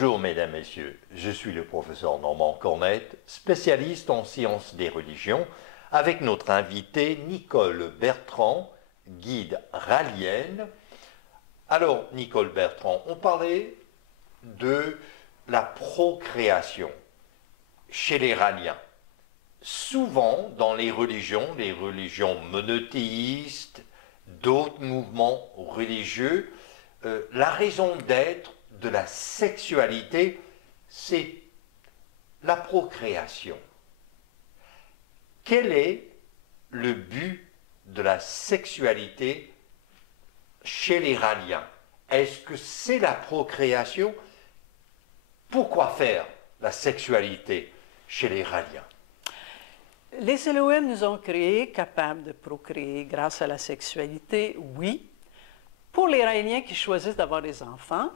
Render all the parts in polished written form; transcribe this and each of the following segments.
Bonjour mesdames, messieurs, je suis le professeur Normand Cornette, spécialiste en sciences des religions, avec notre invitée Nicole Bertrand, guide rallienne. Alors Nicole Bertrand, on parlait de la procréation chez les ralliens. Souvent dans les religions monothéistes, d'autres mouvements religieux, la raison d'être de la sexualité, c'est la procréation. Quel est le but de la sexualité chez les ralliens? Est-ce que c'est la procréation? Pourquoi faire la sexualité chez les ralliens? Les Elohim nous ont créés capables de procréer grâce à la sexualité, oui. Pour les Raéliens qui choisissent d'avoir des enfants,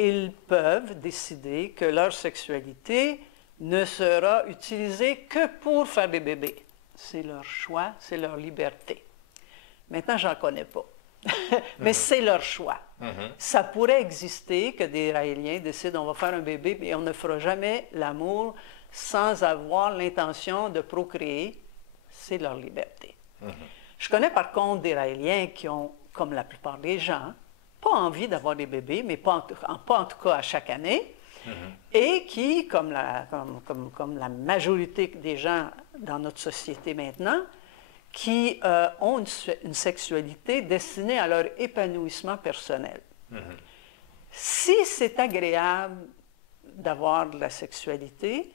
ils peuvent décider que leur sexualité ne sera utilisée que pour faire des bébés. C'est leur choix, c'est leur liberté. Maintenant, j'en connais pas. Mais c'est leur choix. Ça pourrait exister que des Raéliens décident on va faire un bébé, mais on ne fera jamais l'amour sans avoir l'intention de procréer. C'est leur liberté. Je connais par contre des Raéliens qui ont, comme la plupart des gens, pas envie d'avoir des bébés, mais pas en tout cas à chaque année, et qui, comme la majorité des gens dans notre société maintenant, qui ont une sexualité destinée à leur épanouissement personnel. Si c'est agréable d'avoir de la sexualité,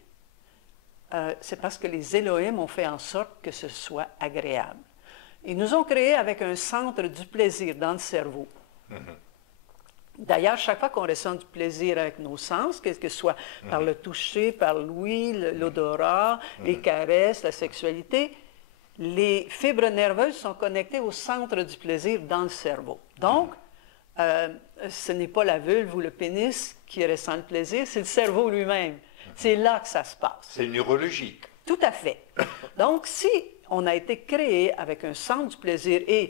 c'est parce que les Elohim ont fait en sorte que ce soit agréable. Ils nous ont créés avec un centre du plaisir dans le cerveau. D'ailleurs, chaque fois qu'on ressent du plaisir avec nos sens, que ce soit par le toucher, par l'ouïe, l'odorat, les caresses, la sexualité, les fibres nerveuses sont connectées au centre du plaisir dans le cerveau. Donc, ce n'est pas la vulve ou le pénis qui ressent le plaisir, c'est le cerveau lui-même. C'est là que ça se passe. C'est neurologique. Tout à fait. Donc, si on a été créé avec un centre du plaisir, et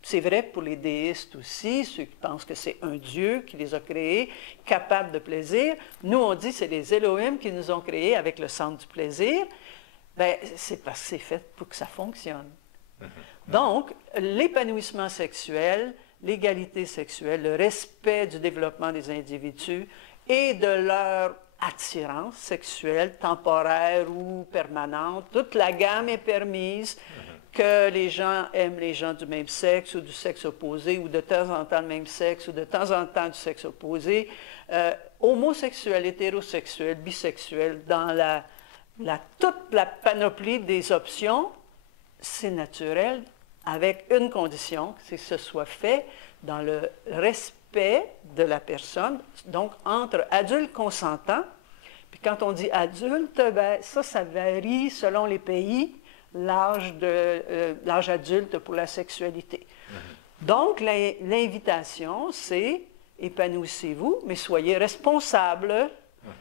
c'est vrai pour les déistes aussi, ceux qui pensent que c'est un Dieu qui les a créés, capables de plaisir, nous on dit que c'est les Elohim qui nous ont créés avec le centre du plaisir, bien, c'est parce que c'est fait pour que ça fonctionne. Donc, l'épanouissement sexuel, l'égalité sexuelle, le respect du développement des individus et de leur attirance sexuelle, temporaire ou permanente, toute la gamme est permise, que les gens aiment les gens du même sexe ou du sexe opposé, ou de temps en temps le même sexe, ou de temps en temps du sexe opposé, homosexuel, hétérosexuel, bisexuel, dans toute la panoplie des options, c'est naturel, avec une condition, c'est que ce soit fait dans le respect de la personne, donc entre adultes consentants. Puis quand on dit adulte, ben, ça varie selon les pays, l'âge adulte pour la sexualité. Donc, l'invitation, c'est épanouissez-vous, mais soyez responsables.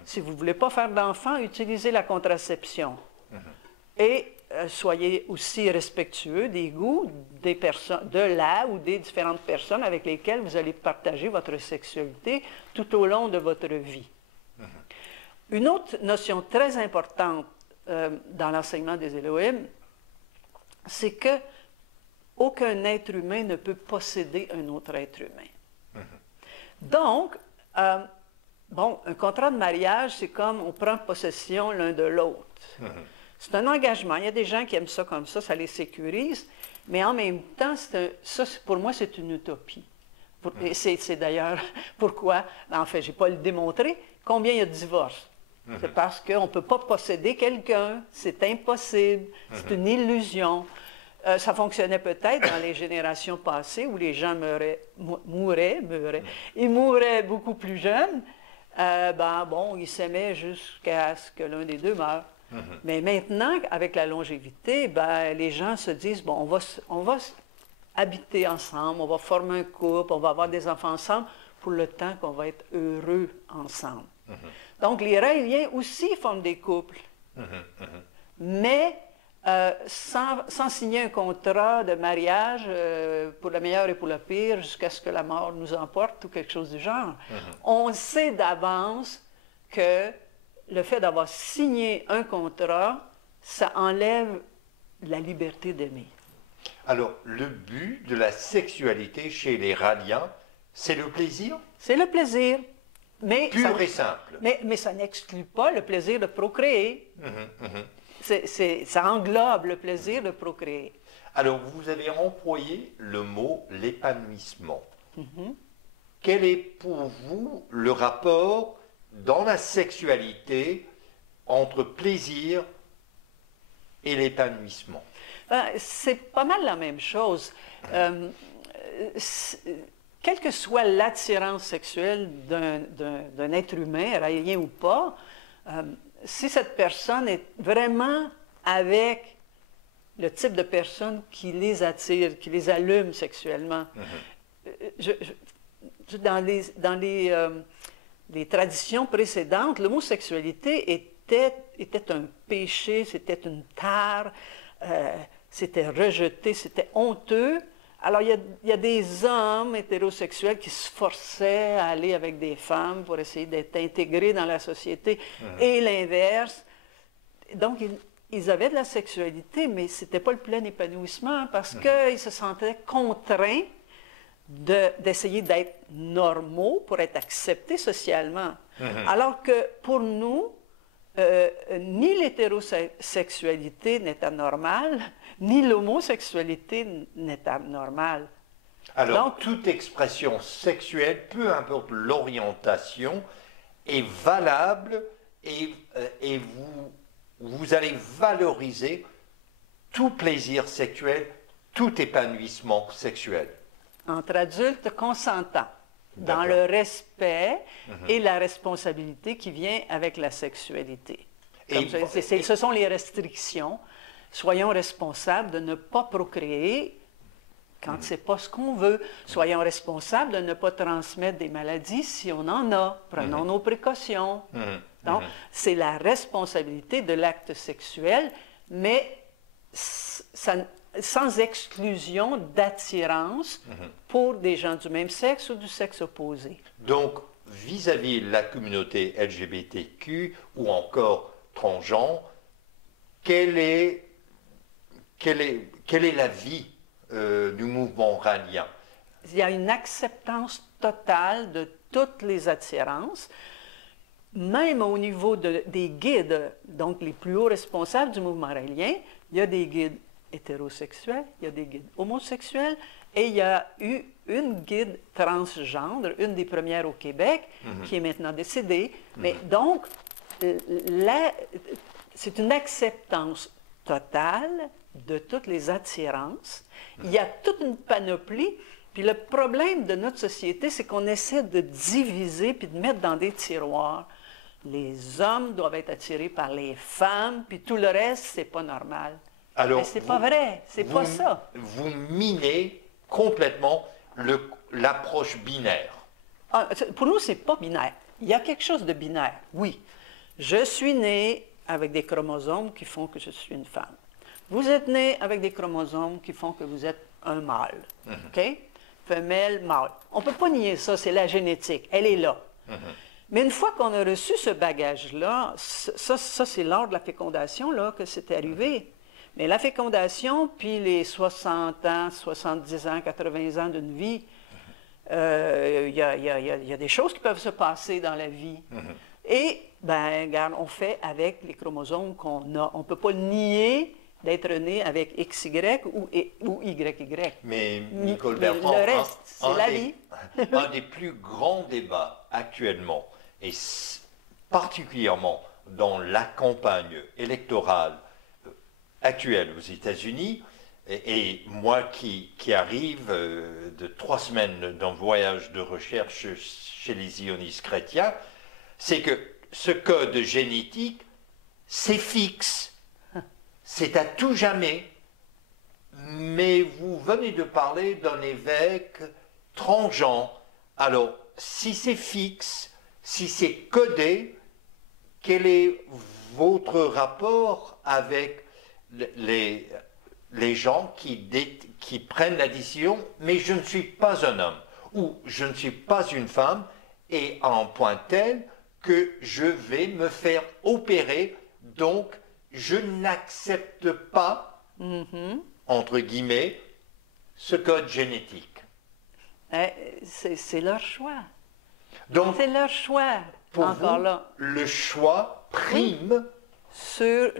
Si vous ne voulez pas faire d'enfants, utilisez la contraception. Et soyez aussi respectueux des goûts des personnes, de la ou des différentes personnes avec lesquelles vous allez partager votre sexualité tout au long de votre vie. Une autre notion très importante dans l'enseignement des Elohim, c'est que aucun être humain ne peut posséder un autre être humain. Donc, un contrat de mariage, c'est comme on prend possession l'un de l'autre. C'est un engagement. Il y a des gens qui aiment ça comme ça les sécurise, mais en même temps, pour moi, c'est une utopie. C'est d'ailleurs pourquoi, en fait, je n'ai pas le démontré, combien il y a de divorces. C'est parce qu'on ne peut pas posséder quelqu'un, c'est impossible, c'est une illusion. Ça fonctionnait peut-être dans les générations passées où les gens mouraient beaucoup plus jeunes. Ils s'aimaient jusqu'à ce que l'un des deux meure. Mais maintenant, avec la longévité, les gens se disent, bon, on va habiter ensemble, on va former un couple, on va avoir des enfants ensemble pour le temps qu'on va être heureux ensemble. Donc, les Raéliens aussi forment des couples. Mais sans signer un contrat de mariage pour le meilleur et pour le pire jusqu'à ce que la mort nous emporte ou quelque chose du genre. On sait d'avance que le fait d'avoir signé un contrat, ça enlève la liberté d'aimer. Alors, le but de la sexualité chez les Radiens, c'est le plaisir? C'est le plaisir. Mais Pur et simple. Mais ça n'exclut pas le plaisir de procréer. Ça englobe le plaisir de procréer. Alors, vous avez employé le mot l'épanouissement. Quel est pour vous le rapport dans la sexualité entre plaisir et l'épanouissement? C'est pas mal la même chose. Quelle que soit l'attirance sexuelle d'un être humain, raélien ou pas, si cette personne est vraiment avec le type de personne qui les attire, qui les allume sexuellement, dans les traditions précédentes, l'homosexualité était un péché, c'était une tare, c'était rejeté, c'était honteux. Alors, il y a des hommes hétérosexuels qui se forçaient à aller avec des femmes pour essayer d'être intégrés dans la société, et l'inverse. Donc, ils avaient de la sexualité, mais ce n'était pas le plein épanouissement parce qu'ils se sentaient contraints d'essayer d'être normaux pour être acceptés socialement. Alors que pour nous, ni l'hétérosexualité n'est anormale, ni l'homosexualité n'est anormale. Alors, Donc, toute expression sexuelle, peu importe l'orientation, est valable et vous allez valoriser tout plaisir sexuel, tout épanouissement sexuel. Entre adultes consentants, dans D'accord. le respect et la responsabilité qui vient avec la sexualité. Ce sont les restrictions. Soyons responsables de ne pas procréer quand ce n'est pas ce qu'on veut. Soyons responsables de ne pas transmettre des maladies si on en a. Prenons nos précautions. Donc, c'est la responsabilité de l'acte sexuel, mais sans exclusion d'attirance pour des gens du même sexe ou du sexe opposé. Donc, vis-à-vis de la communauté LGBTQ ou encore transgenre, quelle est la vie du mouvement ralien? Il y a une acceptance totale de toutes les attirances, même au niveau des guides, donc les plus hauts responsables du mouvement ralien. Il y a des guides hétérosexuels, il y a des guides homosexuels, et il y a eu une guide transgendre, une des premières au Québec, qui est maintenant décédée. Mais donc, c'est une acceptance totale de toutes les attirances. Il y a toute une panoplie. Puis le problème de notre société, c'est qu'on essaie de diviser puis de mettre dans des tiroirs. Les hommes doivent être attirés par les femmes, puis tout le reste, c'est pas normal. Alors, mais c'est pas vrai, c'est pas ça. Vous minez complètement l'approche binaire. Pour nous, c'est pas binaire. Il y a quelque chose de binaire, oui. Je suis né avec des chromosomes qui font que je suis une femme. Vous êtes né avec des chromosomes qui font que vous êtes un mâle. OK? Femelle, mâle. On ne peut pas nier ça, c'est la génétique. Elle est là. Mais une fois qu'on a reçu ce bagage-là, ça c'est lors de la fécondation là, que c'est arrivé. Mais la fécondation, puis les 60 ans, 70 ans, 80 ans d'une vie, il y a des choses qui peuvent se passer dans la vie. Et, ben, regarde, on fait avec les chromosomes qu'on a. On ne peut pas nier d'être né avec XY ou YY. Mais Nicole Bertrand, le reste, c'est la vie. Un des plus grands débats actuellement, et particulièrement dans la campagne électorale actuelle aux États-Unis, et moi qui arrive de 3 semaines d'un voyage de recherche chez les zionistes chrétiens, c'est que ce code génétique, c'est fixe. C'est à tout jamais. Mais vous venez de parler d'un évêque transgenre. Alors, si c'est fixe, si c'est codé, quel est votre rapport avec les gens qui prennent la décision, mais je ne suis pas un homme, ou je ne suis pas une femme, et à un point tel que je vais me faire opérer, donc je n'accepte pas, entre guillemets, ce code génétique. C'est leur choix. Donc, C'est leur choix, pour encore vous, là. le choix prime Sur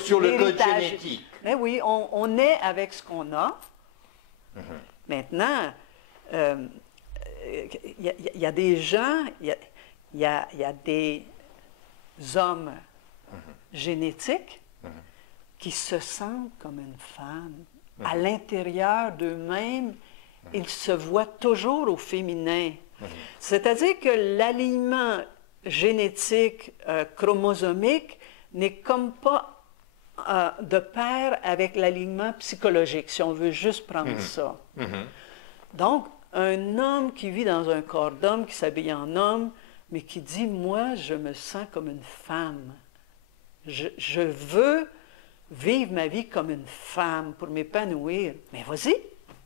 sur le code l'héritage. génétique. Mais oui, on est avec ce qu'on a. Maintenant, il y a des gens, il y a des hommes génétiques qui se sentent comme une femme. À l'intérieur d'eux-mêmes, ils se voient toujours au féminin. C'est-à-dire que l'alignement génétique, chromosomique, n'est comme pas de pair avec l'alignement psychologique, si on veut juste prendre ça. Donc, un homme qui vit dans un corps d'homme, qui s'habille en homme, mais qui dit, moi, je me sens comme une femme. Je veux vivre ma vie comme une femme pour m'épanouir. Mais vas-y,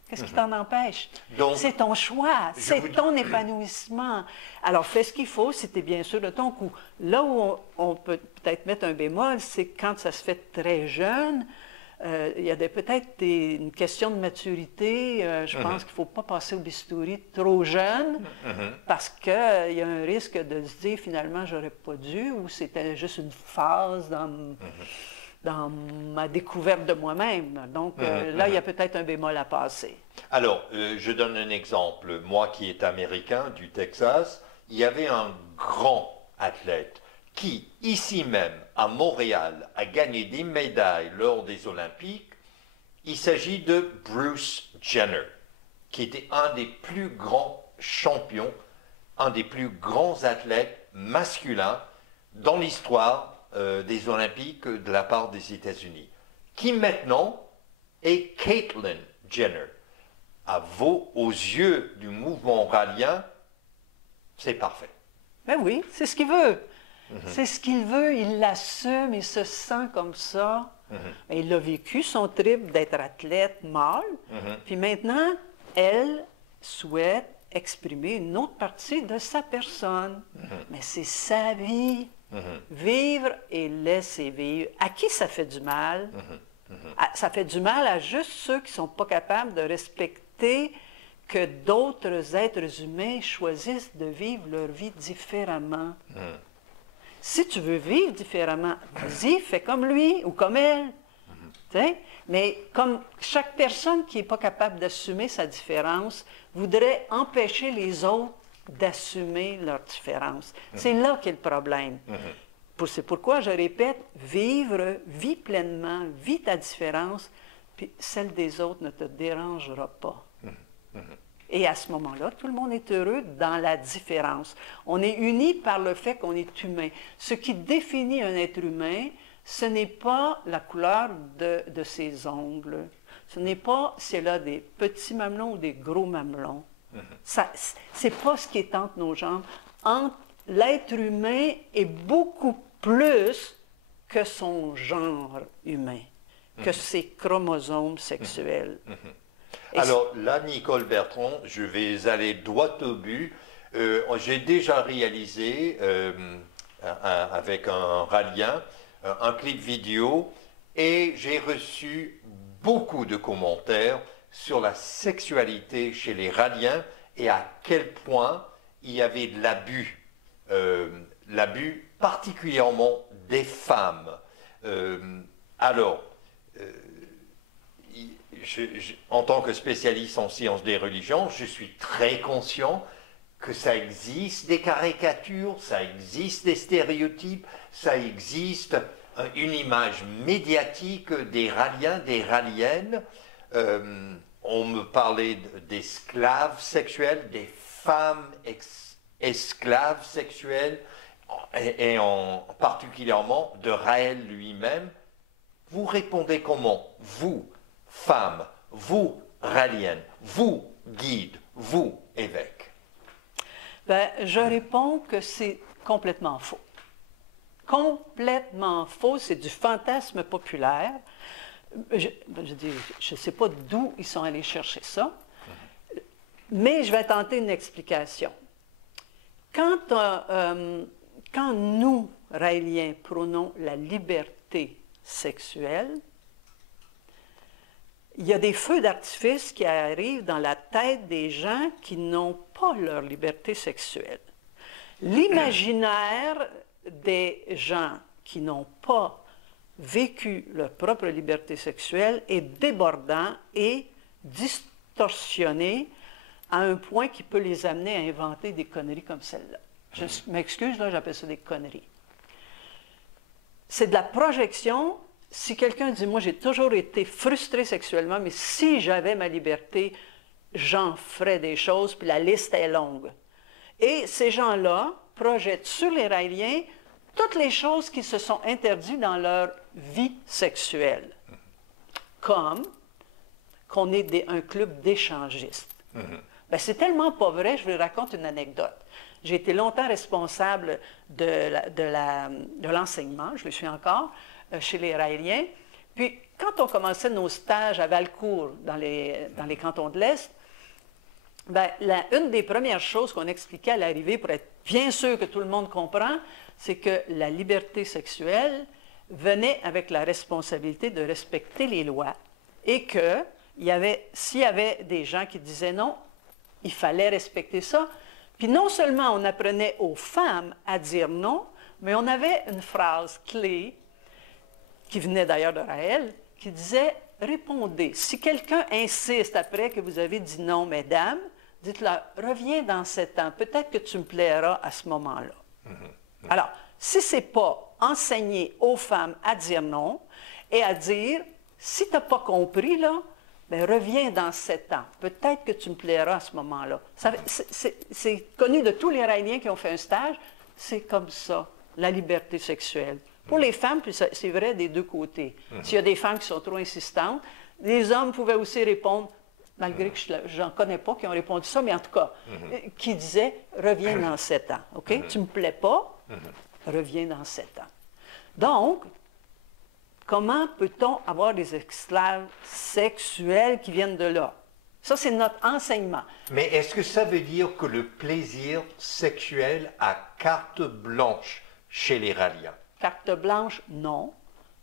qu'est-ce qui t'en empêche? C'est ton choix, c'est ton épanouissement. Alors, fais ce qu'il faut si tu es bien sûr de ton coup. Là où on peut peut-être mettre un bémol, c'est quand ça se fait très jeune. Il y a peut-être une question de maturité. Je pense qu'il ne faut pas passer au bistouri trop jeune parce qu'il y a un risque de se dire finalement, j'aurais pas dû ou c'était juste une phase dans ma découverte de moi-même. Donc là, il y a peut-être un bémol à passer. Alors, je donne un exemple. Moi qui est américain du Texas, il y avait un grand athlète qui, ici même, à Montréal, a gagné des médailles lors des Olympiques. Il s'agit de Bruce Jenner, qui était un des plus grands champions, un des plus grands athlètes masculins dans l'histoire des Olympiques de la part des États-Unis, qui maintenant est Caitlyn Jenner. Aux yeux du mouvement rallyen, c'est parfait. Ben oui, c'est ce qu'il veut. C'est ce qu'il veut, il l'assume, il se sent comme ça. Et il a vécu son trip d'être athlète mâle. Puis maintenant, elle souhaite exprimer une autre partie de sa personne. Mais c'est sa vie. Vivre et laisser vivre. À qui ça fait du mal? Ça fait du mal à juste ceux qui ne sont pas capables de respecter que d'autres êtres humains choisissent de vivre leur vie différemment. Si tu veux vivre différemment, vas-y, fais comme lui ou comme elle. Mais comme chaque personne qui n'est pas capable d'assumer sa différence voudrait empêcher les autres d'assumer leur différence. C'est là qu'est le problème. C'est pourquoi je répète, vis pleinement, vis ta différence, puis celle des autres ne te dérangera pas. Et à ce moment-là, tout le monde est heureux dans la différence. On est unis par le fait qu'on est humain. Ce qui définit un être humain, ce n'est pas la couleur de ses ongles. Ce n'est pas si elle a des petits mamelons ou des gros mamelons. Ce n'est pas ce qui est entre nos jambes. L'être humain est beaucoup plus que son genre humain, que ses chromosomes sexuels. Alors là, Nicole Bertrand, je vais aller droit au but. J'ai déjà réalisé avec un rallyen un clip vidéo et j'ai reçu beaucoup de commentaires sur la sexualité chez les rallyens et à quel point il y avait de l'abus particulièrement des femmes. En tant que spécialiste en sciences des religions, je suis très conscient que ça existe des caricatures, ça existe des stéréotypes, ça existe une image médiatique des rallyens, des ralliennes. On me parlait d'esclaves sexuels, des femmes esclaves sexuelles, et particulièrement de Raël lui-même. Vous répondez comment? Vous, femme, vous, rallienne, vous, guide, vous, évêque. Ben, je réponds que c'est complètement faux. complètement faux, c'est du fantasme populaire. Je ne sais pas d'où ils sont allés chercher ça, mais je vais tenter une explication. Quand nous, Raéliens, prônons la liberté sexuelle, il y a des feux d'artifice qui arrivent dans la tête des gens qui n'ont pas leur liberté sexuelle. L'imaginaire des gens qui n'ont pas vécu leur propre liberté sexuelle est débordant et distorsionné à un point qui peut les amener à inventer des conneries comme celle-là. Je m'excuse, là, j'appelle ça des conneries. C'est de la projection. Si quelqu'un dit, moi, j'ai toujours été frustré sexuellement, mais si j'avais ma liberté, j'en ferais des choses, puis la liste est longue. Et ces gens-là projettent sur les Raéliens toutes les choses qui se sont interdites dans leur vie sexuelle, comme qu'on est un club d'échangistes. Ben, c'est tellement pas vrai, je vous raconte une anecdote. J'ai été longtemps responsable de l'enseignement, je le suis encore, chez les Raéliens. Puis, quand on commençait nos stages à Valcourt, dans les cantons de l'Est, ben, une des premières choses qu'on expliquait à l'arrivée, pour être bien sûr que tout le monde comprend, c'est que la liberté sexuelle venait avec la responsabilité de respecter les lois et que s'il y avait des gens qui disaient non, il fallait respecter ça. Puis non seulement on apprenait aux femmes à dire non, mais on avait une phrase clé qui venait d'ailleurs de Raël, qui disait « Répondez. Si quelqu'un insiste après que vous avez dit non, mesdames, dites-leur « Reviens dans 7 ans. Peut-être que tu me plairas à ce moment-là. » Alors, si ce n'est pas enseigner aux femmes à dire non et à dire « Si tu n'as pas compris, là, bien, reviens dans 7 ans. Peut-être que tu me plairas à ce moment-là. » C'est connu de tous les Raéliens qui ont fait un stage. C'est comme ça, la liberté sexuelle. Pour les femmes, puis c'est vrai des deux côtés. S'il y a des femmes qui sont trop insistantes, les hommes pouvaient aussi répondre, malgré que je n'en connais pas qui ont répondu ça, mais en tout cas, qui disaient « Reviens dans 7 ans. OK? Tu ne me plais pas, reviens dans 7 ans. » Donc, comment peut-on avoir des esclaves sexuels qui viennent de là? Ça, c'est notre enseignement. Mais est-ce que ça veut dire que le plaisir sexuel a carte blanche chez les Raéliens? Carte blanche, non.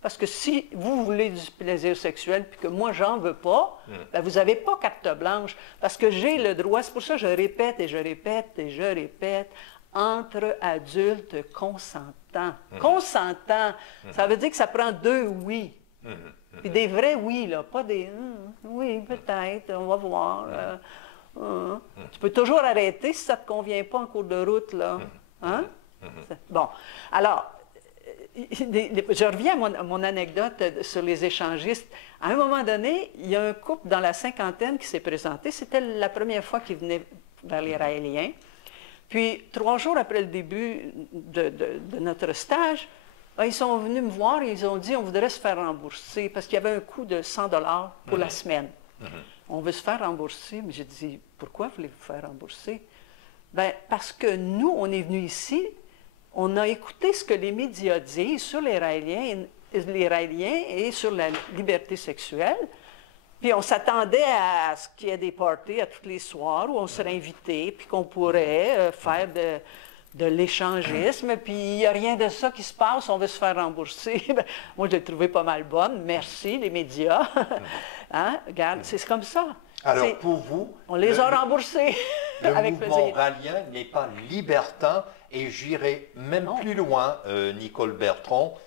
Parce que si vous voulez du plaisir sexuel puis que moi, j'en veux pas, ben vous n'avez pas carte blanche. Parce que j'ai le droit, c'est pour ça que je répète et je répète et je répète, entre adultes consentants. Consentants, ça veut dire que ça prend 2 oui. Puis des vrais oui, là, pas des oui, peut-être, on va voir. Tu peux toujours arrêter si ça ne te convient pas en cours de route, là. Hein? Bon, alors, je reviens à mon anecdote sur les échangistes. À un moment donné, il y a un couple dans la cinquantaine qui s'est présenté. C'était la première fois qu'ils venaient vers les Raéliens. Puis, 3 jours après le début de notre stage, ils sont venus me voir et ils ont dit on voudrait se faire rembourser parce qu'il y avait un coût de 100 $ pour la semaine. On veut se faire rembourser. Mais j'ai dit pourquoi voulez-vous faire rembourser? Bien, parce que nous, on est venus ici. On a écouté ce que les médias disent sur les Raéliens et sur la liberté sexuelle. Puis on s'attendait à ce qu'il y ait des parties à tous les soirs où on serait invité, puis qu'on pourrait faire de l'échangisme. Puis il n'y a rien de ça qui se passe, on veut se faire rembourser. Moi, je l'ai trouvé pas mal bonne. Merci, les médias. Hein? Regarde, c'est comme ça. Alors pour vous... On les a remboursés avec plaisir. Le mouvement raélien n'est pas libertin et j'irai même plus loin, Nicole Bertrand,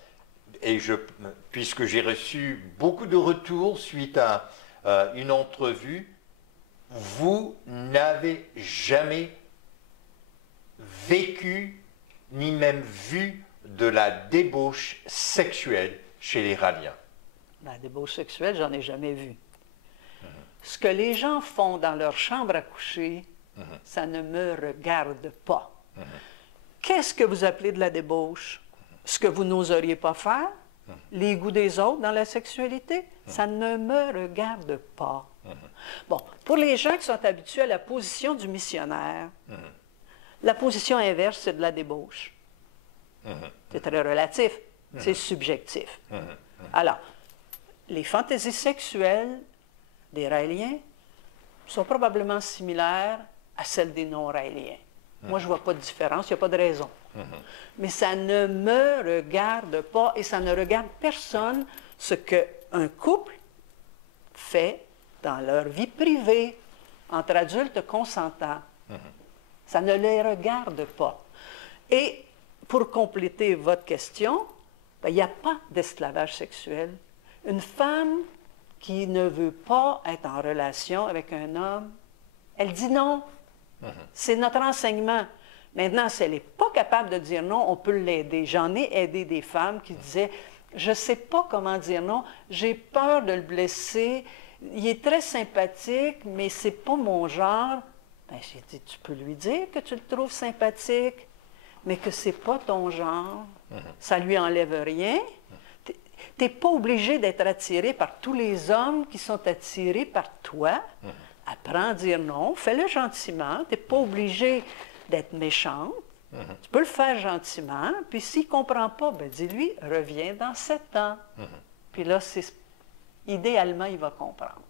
puisque j'ai reçu beaucoup de retours suite à une entrevue, vous n'avez jamais vécu ni même vu de la débauche sexuelle chez les Raéliens. La débauche sexuelle, j'en ai jamais vu. Ce que les gens font dans leur chambre à coucher, ça ne me regarde pas. Qu'est-ce que vous appelez de la débauche? Ce que vous n'oseriez pas faire? Les goûts des autres dans la sexualité? Ça ne me regarde pas. Bon, pour les gens qui sont habitués à la position du missionnaire, la position inverse, c'est de la débauche. C'est très relatif, c'est subjectif. Alors, les fantaisies sexuelles des Raéliens sont probablement similaires à celles des non-Raéliens. Moi, je ne vois pas de différence, il n'y a pas de raison. Mais ça ne me regarde pas et ça ne regarde personne ce qu'un couple fait dans leur vie privée, entre adultes consentants. Ça ne les regarde pas. Et pour compléter votre question, ben, il n'y a pas d'esclavage sexuel. Une femme qui ne veut pas être en relation avec un homme, elle dit non. C'est notre enseignement. Maintenant, si elle n'est pas capable de dire non, on peut l'aider. J'en ai aidé des femmes qui disaient, je ne sais pas comment dire non, j'ai peur de le blesser, il est très sympathique, mais ce n'est pas mon genre. Ben, j'ai dit, tu peux lui dire que tu le trouves sympathique, mais que ce n'est pas ton genre. Ça ne lui enlève rien. Tu n'es pas obligé d'être attiré par tous les hommes qui sont attirés par toi. Apprends à dire non, fais-le gentiment. Tu n'es pas obligé d'être méchante. Tu peux le faire gentiment. Puis s'il ne comprend pas, ben dis-lui, reviens dans 7 ans. Puis là, idéalement, il va comprendre.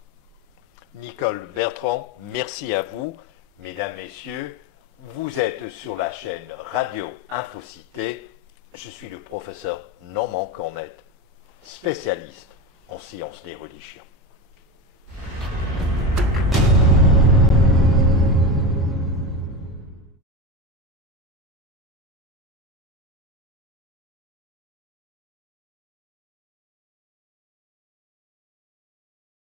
Nicole Bertrand, merci à vous. Mesdames, Messieurs, vous êtes sur la chaîne Radio Infocité. Je suis le professeur Normand Cornette, spécialiste en sciences des religions.